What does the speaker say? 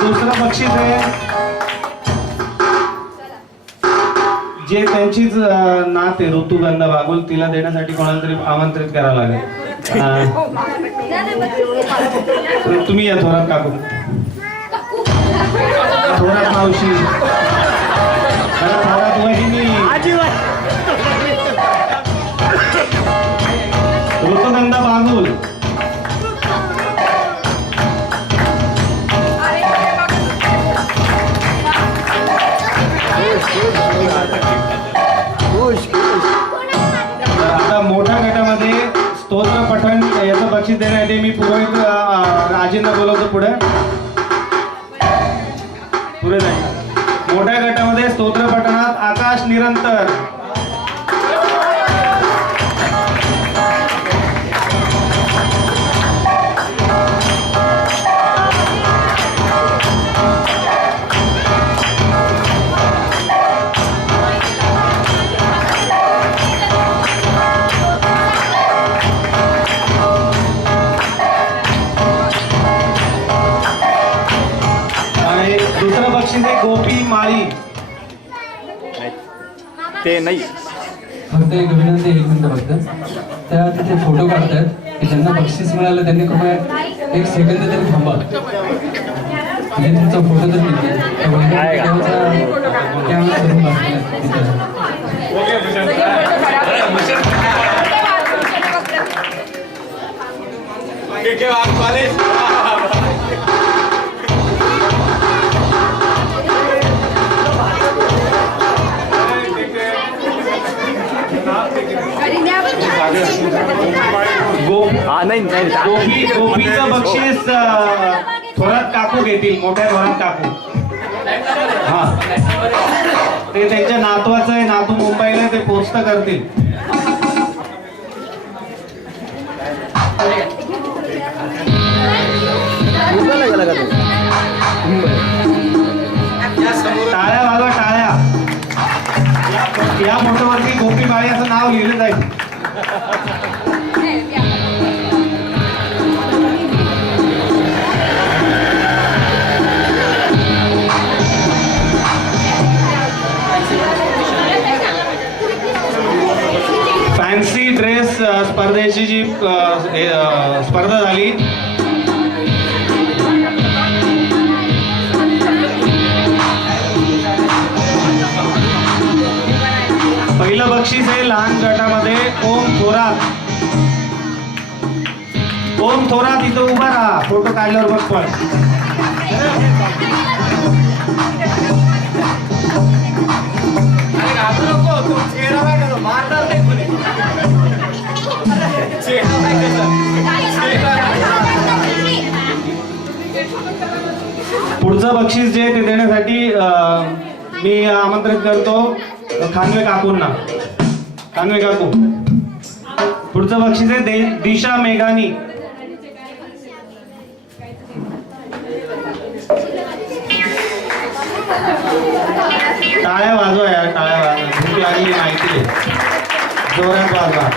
दुसरं बक्षीस आहे जे त्यांचीच नात आहे ऋतुगंधा बागुल, तिला देण्यासाठी कोणाला तरी आमंत्रित करावं लागेल. तुम्ही या थोरात काकू, थोरात मावशी, थोरात वहिनी, ऋतुगंधा बागुल. आता मोठ्या गटामध्ये स्तोत्र पठण याचं बक्षीस देण्यासाठी मी पुरोहित राजेंना बोलवतो पुढे जाईल. मोठ्या गटामध्ये स्तोत्र पठणात आकाश निरंतर, दुसरं बक्षीस आहे गोपी माळी. ते नाही फक्त एक विनंती, एक मिनिट फक्त. त्या तिथे फोटो काढतात की ज्यांना बक्षीस मिळालं त्यांनी कृपया एक सेकंद तरी थांबा, म्हणजे तुमचा फोटो तर निघेल. कॅमेरा धरून गोपीचं बक्षीस थोरात काकू घेतील, मोठ्या थोरात काकू. हा, ते त्यांच्या नातवाचं आहे, नातू मुंबईला, ते पोस्ट करतील. टाळ्या वाजवा, टाळ्या. या फोटोवरती गोपी माळी असं नाव लिहिलं जाईल. फॅन्सी ड्रेस स्पर्धेची जी स्पर्धा झाली, पहिलं बक्षीस आहे लहान गटामध्ये ओम थोरात. ओम थोरात इथं उभा राहा, फोटो काढल्यावर बघ. पण पुढचं बक्षीस जे ते देण्यासाठी मी आमंत्रित करतो खानवे काकूंना. खानवे काकू, पुढचं बक्षीस आहे दिशा मेघानी. टाळ्या वाजवा यार, टाळ्या वाजवा. भूक लागली माहिती आहे, जोरात वाजवा.